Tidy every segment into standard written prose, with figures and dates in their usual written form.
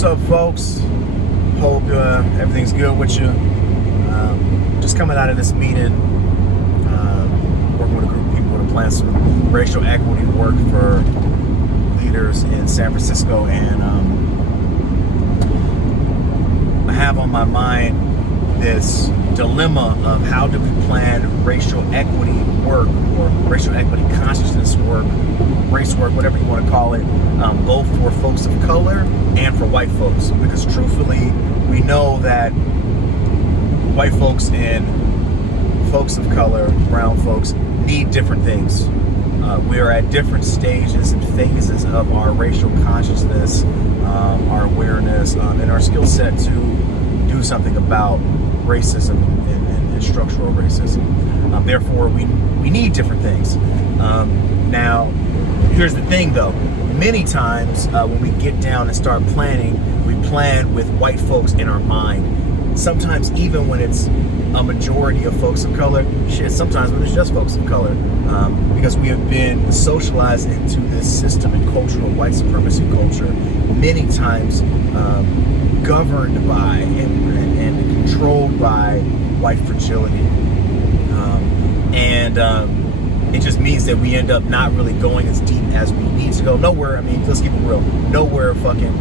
What's up, folks? Hope everything's good with you. Just coming out of this meeting, working with a group of people to plan some racial equity work for leaders in San Francisco, and I have on my mind this dilemma of how do we plan racial equity work, or racial equity consciousness work, race work, whatever you want to call it, both for folks of color and for white folks. Because truthfully, we know that white folks and folks of color, brown folks, need different things. We are at different stages and phases of our racial consciousness, our awareness, and our skill set to do something about racism and structural racism. Therefore, we need different things. Now, here's the thing, though. Many times when we get down and start planning, we plan with white folks in our mind. Sometimes even when it's a majority of folks of color, sometimes when it's just folks of color, because we have been socialized into this system and cultural white supremacy culture, many times governed by and controlled by white fragility. It just means that we end up not really going as deep as we need to go. Nowhere, I mean, let's keep it real, nowhere fucking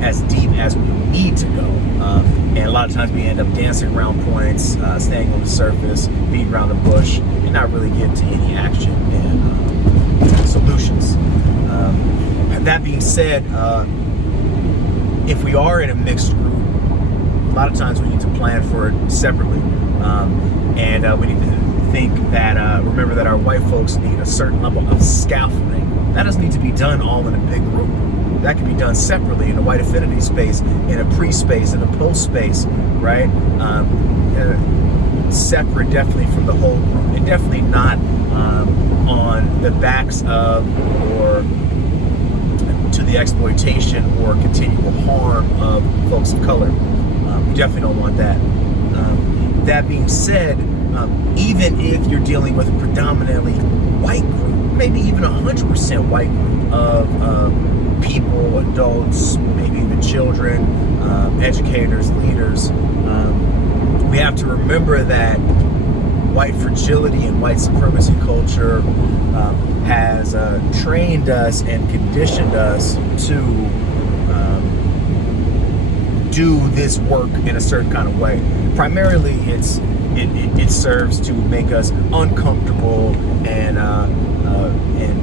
as deep as we need to go. And a lot of times we end up dancing around points, staying on the surface, beating around the bush, and not really getting to any action and solutions. That being said, if we are in a mixed group, a lot of times we need to plan for it separately. We need to think that, remember that our white folks need a certain level of scaffolding. That doesn't need to be done all in a big group. That can be done separately in a white affinity space, in a pre-space, in a post-space, right? Separate definitely from the whole group, and definitely not on the backs of or to the exploitation or continual harm of folks of color. We definitely don't want that. That being said, even if you're dealing with a predominantly white group, maybe even 100% white group of people, adults, maybe even children, educators, leaders, we have to remember that white fragility and white supremacy culture has trained us and conditioned us to do this work in a certain kind of way. Primarily, it serves to make us uncomfortable and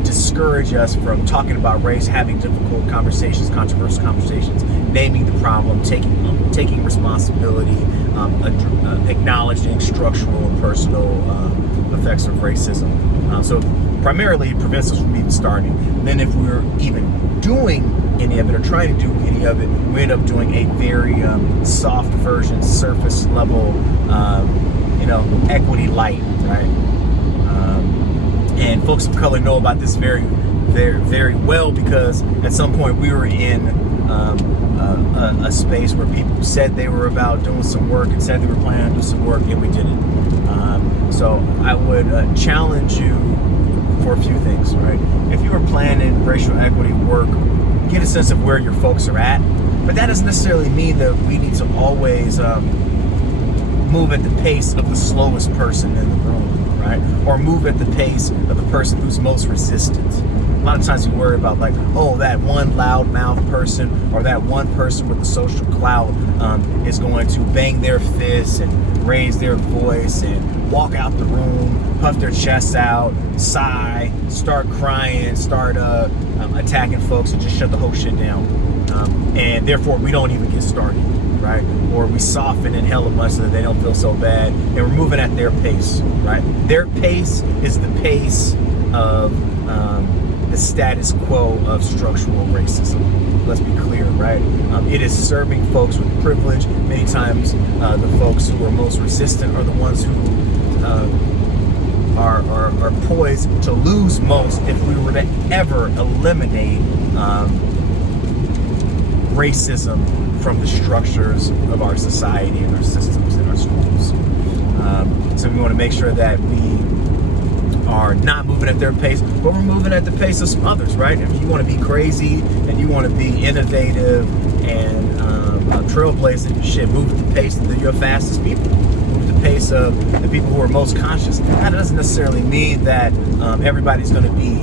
discourage us from talking about race, having difficult conversations, controversial conversations, naming the problem, taking responsibility, acknowledging structural and personal effects of racism. So primarily, it prevents us from even starting. Then if we're even doing any of it or trying to do any of it, we end up doing a very soft version, surface level, equity light, right? And folks of color know about this very, very, very well, because at some point we were in a space where people said they were about doing some work and said they were planning to do some work, and we didn't. So I would challenge you for a few things, right? If you were planning racial equity work, get a sense of where your folks are at. But that doesn't necessarily mean that we need to always move at the pace of the slowest person in the room, right? Or move at the pace of the person who's most resistant. A lot of times we worry about that one loudmouth person, or that one person with the social clout is going to bang their fists and raise their voice and walk out the room, puff their chests out, sigh, start crying, start attacking folks, and just shut the whole shit down. And therefore, we don't even get started, right? Or we soften it hella much so that they don't feel so bad, and we're moving at their pace, right? Their pace is the pace of the status quo of structural racism. Let's be clear, right? It is serving folks with privilege. Many times, the folks who are most resistant are the ones who are poised to lose most if we were to ever eliminate racism from the structures of our society and our systems and our schools. So we want to make sure that we are not moving at their pace, but we're moving at the pace of some others, right? If you want to be crazy and you want to be innovative and trailblazing, shit, move at the pace of your fastest people. Move at the pace of the people who are most conscious. That doesn't necessarily mean that everybody's going to be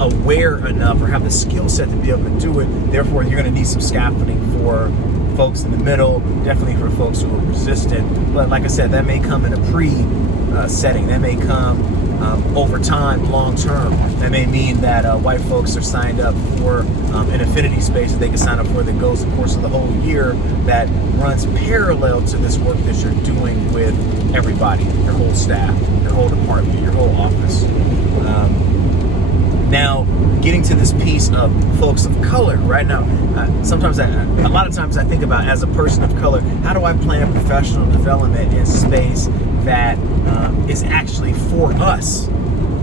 aware enough or have the skill set to be able to do it. Therefore, you're going to need some scaffolding for folks in the middle, definitely for folks who are resistant. But like I said, that may come in a pre-setting. That may come over time, long term. That may mean that white folks are signed up for an affinity space that they can sign up for that goes the course of the whole year, that runs parallel to this work that you're doing with everybody, your whole staff, your whole department, your whole office. Now, getting to this piece of folks of color, right now, a lot of times I think about, as a person of color, how do I plan professional development in space that is actually for us,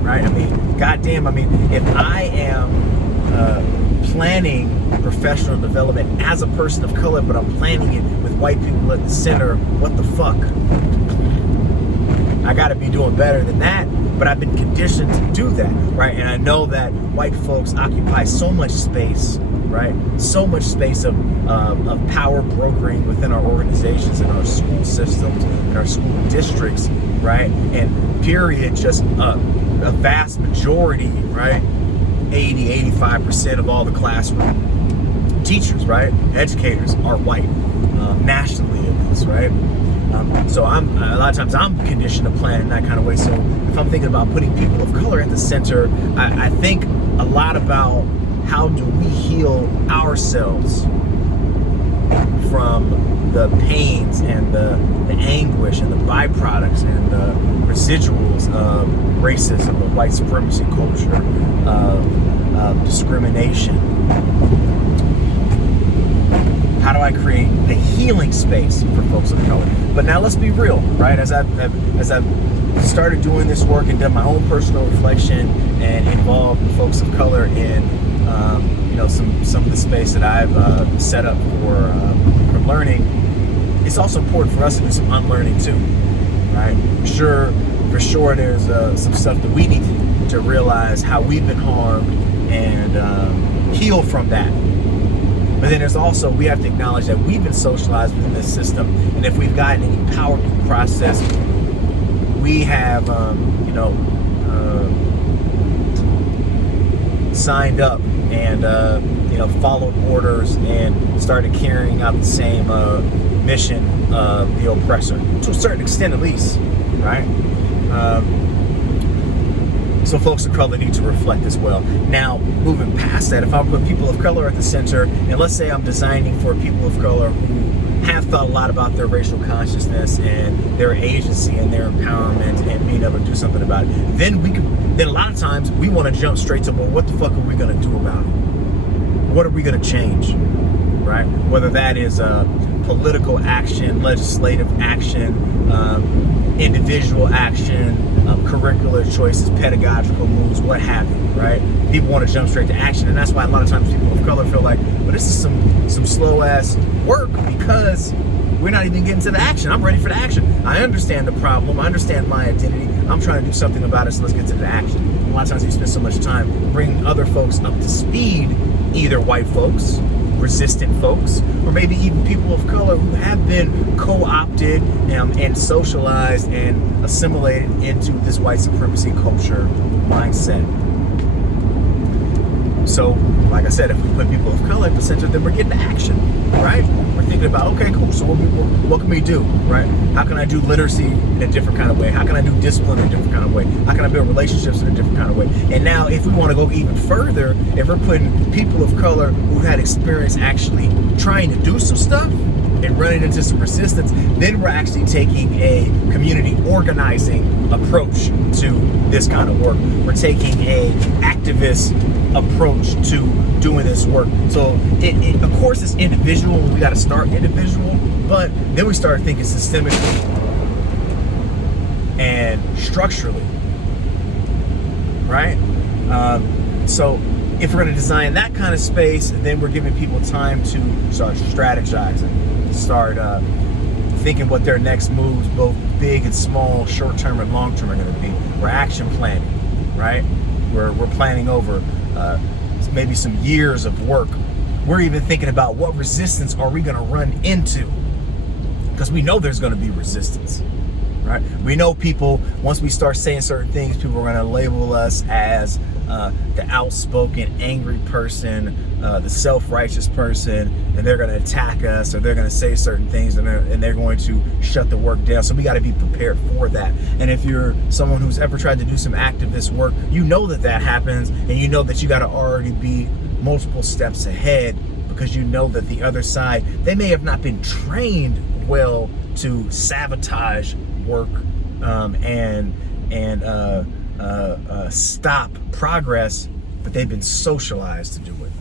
right? I mean, goddamn, if I am planning professional development as a person of color, but I'm planning it with white people at the center, what the fuck? I gotta be doing better than that, but I've been conditioned to do that, right? And I know that white folks occupy so much space, right? So much space of power brokering within our organizations and our school systems and our school districts, right? And period, just a vast majority, right? 80-85% of all the classroom teachers, right? Educators are white, nationally at least, right? So a lot of times I'm conditioned to plan in that kind of way. So if I'm thinking about putting people of color at the center, I think a lot about how do we heal ourselves from the pains and the anguish and the byproducts and the residuals of racism, of white supremacy culture, of discrimination. How do I create a healing space for folks of color? But now let's be real, right? As I've started doing this work and done my own personal reflection and involved folks of color in some of the space that I've set up for learning, it's also important for us to do some unlearning too, right? For sure, there's some stuff that we need to realize how we've been harmed and heal from that. But then there's also, we have to acknowledge that we've been socialized within this system, and if we've gotten any power through the process, we have, signed up and, followed orders and started carrying out the same mission of the oppressor, to a certain extent at least, right? So folks of color need to reflect as well. Now, moving past that, if I put people of color at the center, and let's say I'm designing for people of color who have thought a lot about their racial consciousness and their agency and their empowerment and being able to do something about it, then a lot of times we want to jump straight to, well, what the fuck are we going to do about it? What are we going to change, right? Whether that is political action, legislative action, individual action, curricular choices, pedagogical moves, what have you, right? People want to jump straight to action, and that's why a lot of times people of color feel like, well, this is some slow ass work because we're not even getting to the action. I'm ready for the action. I understand the problem. I understand my identity. I'm trying to do something about it, so let's get to the action. And a lot of times you spend so much time bringing other folks up to speed, either white folks, resistant folks, or maybe even people of color who have been co-opted and socialized and assimilated into this white supremacy culture mindset. So, like I said, if we put people of color at the center, then we're getting to action, right? We're thinking about, okay, cool, so what can we do, right? How can I do literacy in a different kind of way? How can I do discipline in a different kind of way? How can I build relationships in a different kind of way? And now, if we want to go even further, if we're putting people of color who had experience actually trying to do some stuff and running into some resistance, then we're actually taking a community organizing approach to this kind of work. We're taking a activist approach to doing this work. So it of course it's individual, we got to start individual, but then we start thinking systemically and structurally, right? So if we're going to design that kind of space, then we're giving people time to start strategizing, start thinking what their next moves, both big and small, short-term and long-term, are going to be. We're action planning, right? We're planning over maybe some years of work. We're even thinking about what resistance are we going to run into, because we know there's going to be resistance, right? We know people, once we start saying certain things, people are going to label us as the outspoken, angry person, the self-righteous person, and they're going to attack us, or they're going to say certain things, and they're going to shut the work down. So we got to be prepared for that. And if you're someone who's ever tried to do some activist work, you know that happens, and you know that you got to already be multiple steps ahead, because you know that the other side, they may have not been trained well to sabotage work and stop progress, but they've been socialized to do it.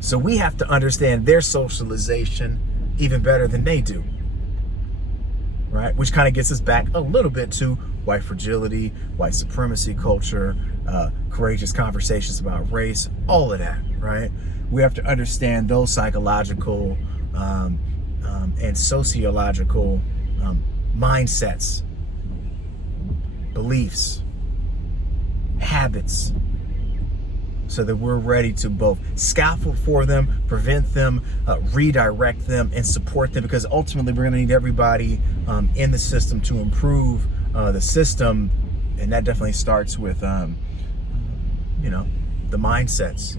So we have to understand their socialization even better than they do, right? Which kind of gets us back a little bit to white fragility, white supremacy culture, courageous conversations about race, all of that, right? We have to understand those psychological and sociological mindsets, beliefs, habits, so that we're ready to both scaffold for them, prevent them, redirect them, and support them, because ultimately we're going to need everybody in the system to improve the system, and that definitely starts with the mindsets.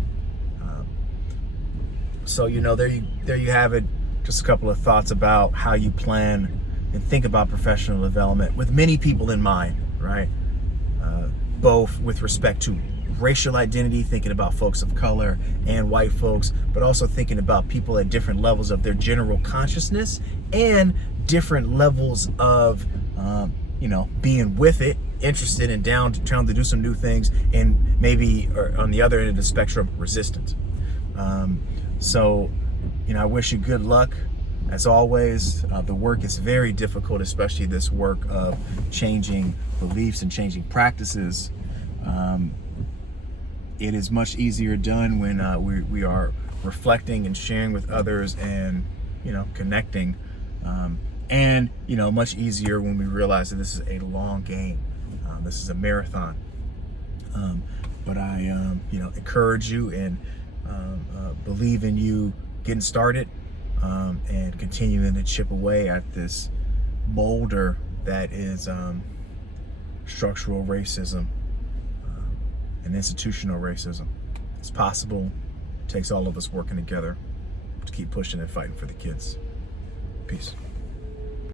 So there you have it. Just a couple of thoughts about how you plan and think about professional development with many people in mind, right? Both with respect to racial identity, thinking about folks of color and white folks, but also thinking about people at different levels of their general consciousness and different levels of, being with it, interested and down to trying to do some new things, and maybe or on the other end of the spectrum, resistant. So I wish you good luck. As always, the work is very difficult, especially this work of changing beliefs and changing practices. It is much easier done when we are reflecting and sharing with others and, connecting. And much easier when we realize that this is a long game. This is a marathon. But I, encourage you and believe in you getting started and continuing to chip away at this boulder that is structural racism and institutional racism. It's possible. It takes all of us working together to keep pushing and fighting for the kids. Peace.